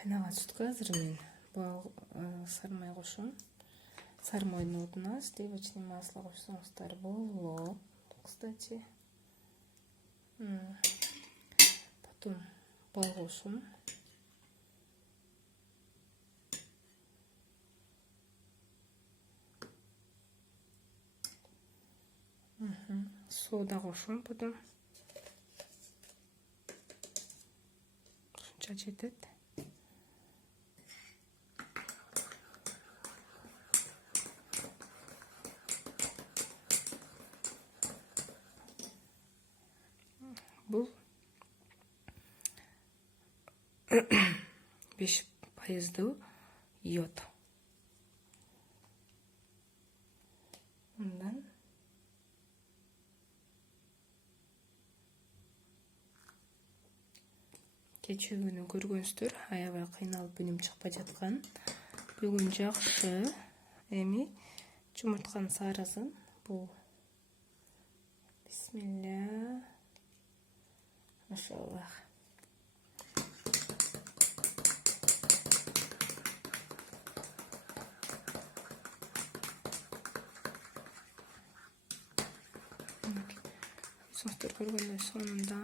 Кайнаган сүткө азыр мен сармай кошом. Сармайдын ордуна сливочный масло кошсоңуздар болот, кстати. Потом бал кошом. Сода кошом потом. Ушунча жетет. Бул 5% йод. Мындан кечээ күнү көргөнсүздөр, аябай кыйналып үнүм чыкпай жаткан. Бүгүн жакшы. Эми жумуртканын сарысын бул. Бисмилля. Машаллах. Соңтор көргөндөй сонунда